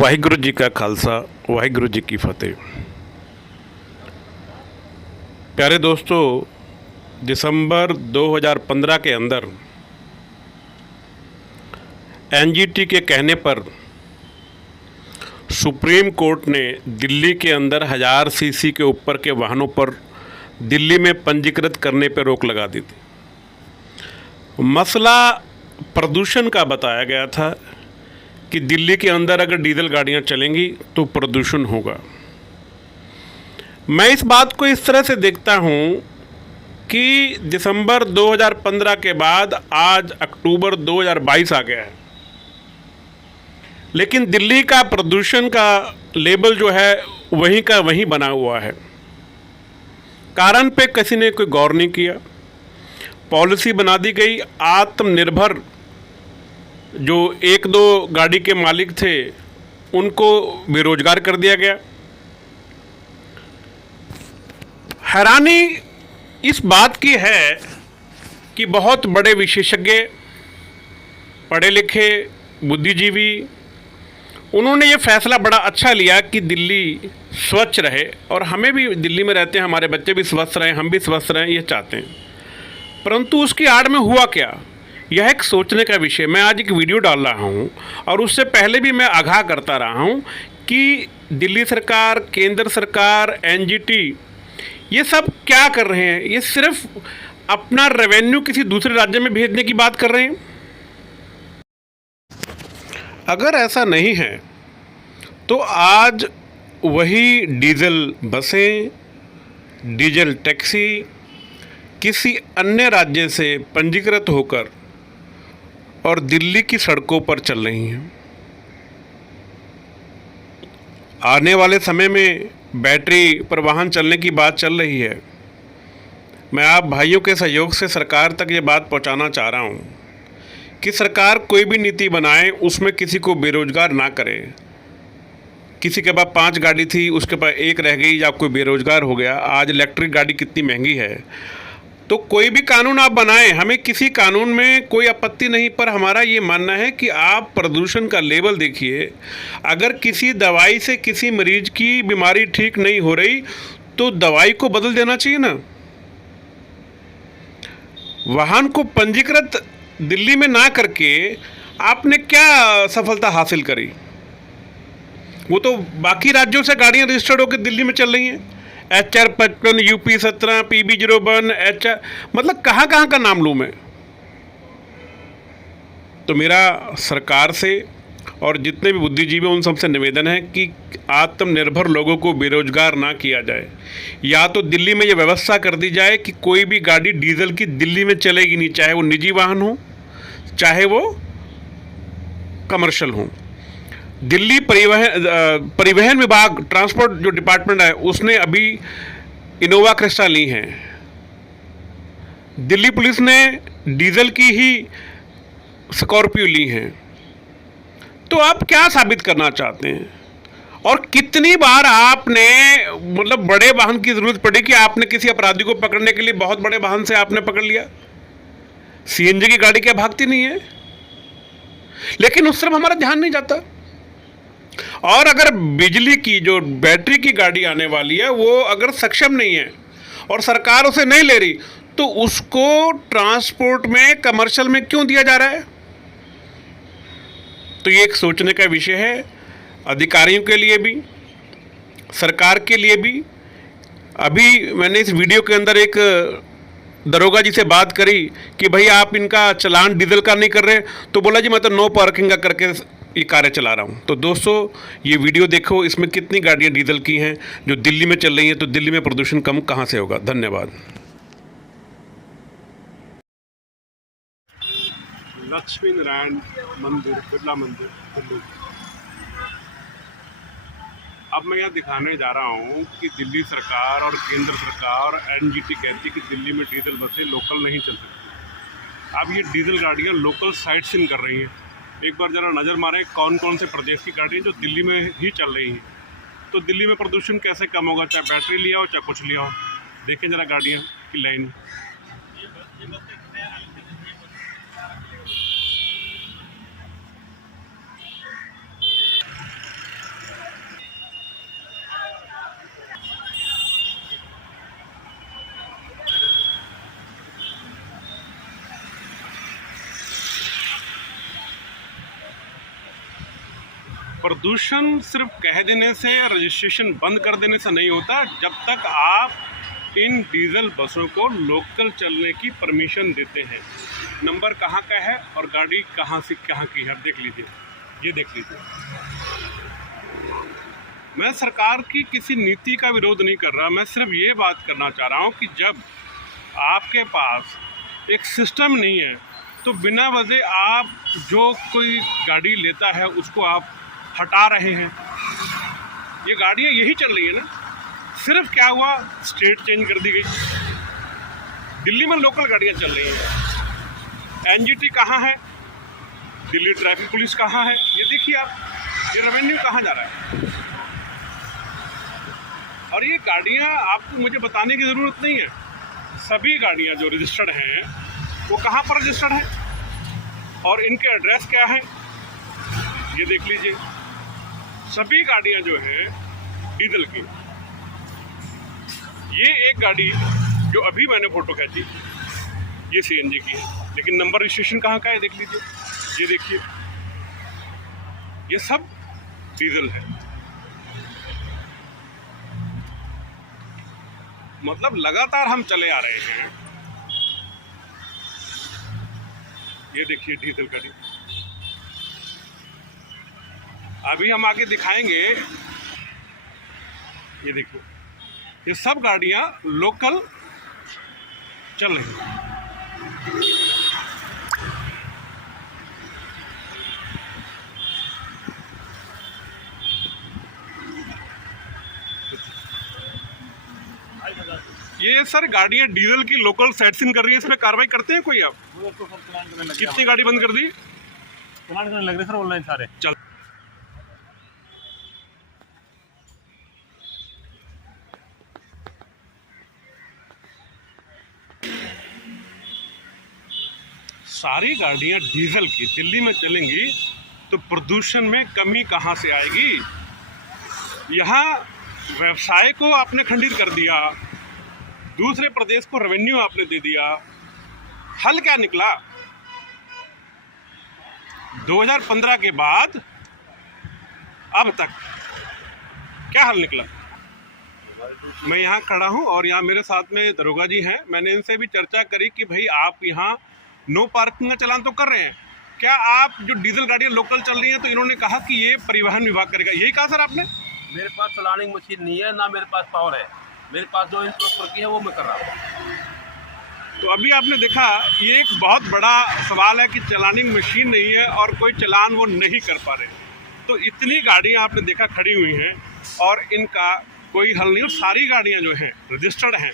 वाहिगुरु जी का खालसा वाहिगुरु जी की फतेह। प्यारे दोस्तों, दिसंबर 2015 के अंदर एनजीटी के कहने पर सुप्रीम कोर्ट ने दिल्ली के अंदर 1000 सीसी के ऊपर के वाहनों पर दिल्ली में पंजीकृत करने पर रोक लगा दी थी। मसला प्रदूषण का बताया गया था कि दिल्ली के अंदर अगर डीजल गाड़ियां चलेंगी तो प्रदूषण होगा। मैं इस बात को इस तरह से देखता हूं कि दिसंबर 2015 के बाद आज अक्टूबर 2022 आ गया है, लेकिन दिल्ली का प्रदूषण का लेवल जो है वहीं का वहीं बना हुआ है। कारण पे किसी ने कोई गौर नहीं किया। पॉलिसी बना दी गई, आत्मनिर्भर जो एक दो गाड़ी के मालिक थे उनको बेरोजगार कर दिया गया। हैरानी इस बात की है कि बहुत बड़े विशेषज्ञ, पढ़े लिखे, बुद्धिजीवी, उन्होंने ये फैसला बड़ा अच्छा लिया कि दिल्ली स्वच्छ रहे और हमें भी दिल्ली में रहते हैं, हमारे बच्चे भी स्वस्थ रहें, हम भी स्वस्थ रहें, ये चाहते हैं। परंतु उसकी आड़ में हुआ क्या, यह एक सोचने का विषय। मैं आज एक वीडियो डाल रहा हूं और उससे पहले भी मैं आगाह करता रहा हूं कि दिल्ली सरकार, केंद्र सरकार, एनजीटी, ये सब क्या कर रहे हैं। ये सिर्फ अपना रेवेन्यू किसी दूसरे राज्य में भेजने की बात कर रहे हैं। अगर ऐसा नहीं है तो आज वही डीजल बसें, डीजल टैक्सी किसी अन्य राज्य से पंजीकृत होकर और दिल्ली की सड़कों पर चल रही हैं। आने वाले समय में बैटरी पर वाहन चलने की बात चल रही है। मैं आप भाइयों के सहयोग से सरकार तक ये बात पहुंचाना चाह रहा हूं कि सरकार कोई भी नीति बनाए उसमें किसी को बेरोजगार ना करे। किसी के पास 5 गाड़ी थी, उसके पास 1 रह गई या कोई बेरोजगार हो गया। आज इलेक्ट्रिक गाड़ी कितनी महंगी है। तो कोई भी कानून आप बनाएं, हमें किसी कानून में कोई आपत्ति नहीं, पर हमारा ये मानना है कि आप प्रदूषण का लेवल देखिए। अगर किसी दवाई से किसी मरीज की बीमारी ठीक नहीं हो रही तो दवाई को बदल देना चाहिए ना। वाहन को पंजीकृत दिल्ली में ना करके आपने क्या सफलता हासिल करी। वो तो बाकी राज्यों से गाड़ियां रजिस्टर्ड होकर दिल्ली में चल रही हैं। HR55, UP17, PB01, HR, मतलब कहाँ कहाँ का नाम लूँ मैं। तो मेरा सरकार से और जितने भी बुद्धिजीवी उन सबसे निवेदन है कि आत्मनिर्भर लोगों को बेरोजगार ना किया जाए। या तो दिल्ली में ये व्यवस्था कर दी जाए कि कोई भी गाड़ी डीजल की दिल्ली में चलेगी नहीं, चाहे वो निजी वाहन हो, चाहे वो कमर्शियल हो। दिल्ली परिवहन विभाग, ट्रांसपोर्ट जो डिपार्टमेंट है, उसने अभी इनोवा क्रिस्टा ली हैं। दिल्ली पुलिस ने डीजल की ही स्कॉर्पियो ली हैं। तो आप क्या साबित करना चाहते हैं। और कितनी बार आपने मतलब बड़े वाहन की जरूरत पड़ी कि आपने किसी अपराधी को पकड़ने के लिए बहुत बड़े वाहन से आपने पकड़ लिया। CNG की गाड़ी क्या भागती नहीं है, लेकिन उस तरफ हमारा ध्यान नहीं जाता। और अगर बिजली की जो बैटरी की गाड़ी आने वाली है वो अगर सक्षम नहीं है और सरकार उसे नहीं ले रही तो उसको ट्रांसपोर्ट में, कमर्शियल में क्यों दिया जा रहा है। तो ये एक सोचने का विषय है, अधिकारियों के लिए भी, सरकार के लिए भी। अभी मैंने इस वीडियो के अंदर एक दरोगा जी से बात करी कि भाई आप इनका चलान डीजल का नहीं कर रहे, तो बोला जी मैं तो नो पार्किंग का करके ये कार्य चला रहा हूँ। तो दोस्तों ये वीडियो देखो, इसमें कितनी गाड़ियाँ डीजल की हैं जो दिल्ली में चल रही हैं। तो दिल्ली में प्रदूषण कम कहाँ से होगा। धन्यवाद। लक्ष्मी नारायण मंदिर, बिरला मंदिर, दिल्ली। अब मैं यहाँ दिखाने जा रहा हूँ कि दिल्ली सरकार और केंद्र सरकार और एनजीटी कहती है कि दिल्ली में डीजल बसें लोकल नहीं चल सकती। अब ये डीजल गाड़ियाँ लोकल साइट सीइंग कर रही हैं। एक बार ज़रा नज़र मारें कौन कौन से प्रदेश की गाड़ियाँ जो दिल्ली में ही चल रही हैं। तो दिल्ली में प्रदूषण कैसे कम होगा, चाहे बैटरी लिया हो चाहे कुछ लिया हो। देखें ज़रा गाड़ियाँ की लाइन। प्रदूषण सिर्फ कह देने से या रजिस्ट्रेशन बंद कर देने से नहीं होता, जब तक आप इन डीजल बसों को लोकल चलने की परमिशन देते हैं। नंबर कहाँ का है और गाड़ी कहाँ से कहाँ की है, देख लीजिए, ये देख लीजिए। मैं सरकार की किसी नीति का विरोध नहीं कर रहा, मैं सिर्फ ये बात करना चाह रहा हूँ कि जब आपके पास एक सिस्टम नहीं है तो बिना वजह आप जो कोई गाड़ी लेता है उसको आप हटा रहे हैं। ये गाड़ियाँ यही चल रही है ना, सिर्फ क्या हुआ, स्टेट चेंज कर दी गई। दिल्ली में लोकल गाड़ियाँ चल रही हैं। एनजीटी कहाँ है, दिल्ली ट्रैफिक पुलिस कहाँ है, ये देखिए आप, ये रेवेन्यू कहाँ जा रहा है। और ये गाड़ियाँ आपको मुझे बताने की ज़रूरत नहीं है, सभी गाड़ियाँ जो रजिस्टर्ड हैं वो कहाँ पर रजिस्टर्ड हैं और इनके एड्रेस क्या है, ये देख लीजिए। सभी गाड़ियाँ जो हैं डीजल की। ये एक गाड़ी जो अभी मैंने फ़ोटो खींची ये सीएनजी की है, लेकिन नंबर रजिस्ट्रेशन कहाँ का है देख लीजिए, ये देखिए, ये सब डीजल है। मतलब लगातार हम चले आ रहे हैं। ये देखिए डीजल गाड़ी, अभी हम आगे दिखाएंगे। ये देखो, ये सब गाड़ियां लोकल चल रही हैं। ये सर गाड़ियां डीजल की लोकल सेटिंग कर रही है, इसमें कार्रवाई करते हैं कोई आप? कितनी गाड़ी बंद कर दी? चलान करने लग रहे सर ऑनलाइन सारे। चल, सारी गाड़ियां डीजल की दिल्ली में चलेंगी तो प्रदूषण में कमी कहां से आएगी? यहाँ व्यवसाय को आपने खंडित कर दिया, दूसरे प्रदेश को रेवेन्यू आपने दे दिया। हल क्या निकला? 2015 के बाद अब तक क्या हल निकला? मैं यहाँ खड़ा हूँ और यहाँ मेरे साथ में दरोगा जी हैं। मैंने इनसे भी चर्चा करी कि भाई आप यहाँ नो पार्किंग का चालान तो कर रहे हैं, क्या आप जो डीजल गाड़ियाँ लोकल चल रही हैं, तो इन्होंने कहा कि ये परिवहन विभाग करेगा। यही कहा सर आपने? मेरे पास चलानिंग मशीन नहीं है, ना मेरे पास पावर है, मेरे पास जो इंस्ट्रक्टर की है वो मैं कर रहा हूँ। तो अभी आपने देखा, ये एक बहुत बड़ा सवाल है कि चलानिंग मशीन नहीं है और कोई चालान वो नहीं कर पा रहे। तो इतनी गाड़ियाँ आपने देखा खड़ी हुई हैं और इनका कोई हल नहीं। और सारी गाड़ियाँ जो हैं रजिस्टर्ड हैं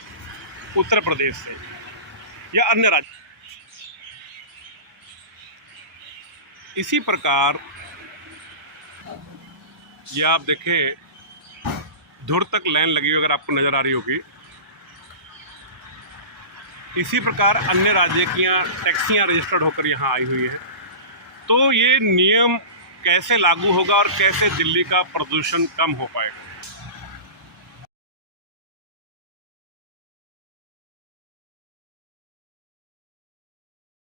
उत्तर प्रदेश से या अन्य राज्य। इसी प्रकार ये आप देखें, दूर तक लाइन लगी हुई अगर आपको नज़र आ रही होगी। इसी प्रकार अन्य राज्य की टैक्सियाँ रजिस्टर्ड होकर यहाँ आई हुई हैं। तो ये नियम कैसे लागू होगा और कैसे दिल्ली का प्रदूषण कम हो पाएगा?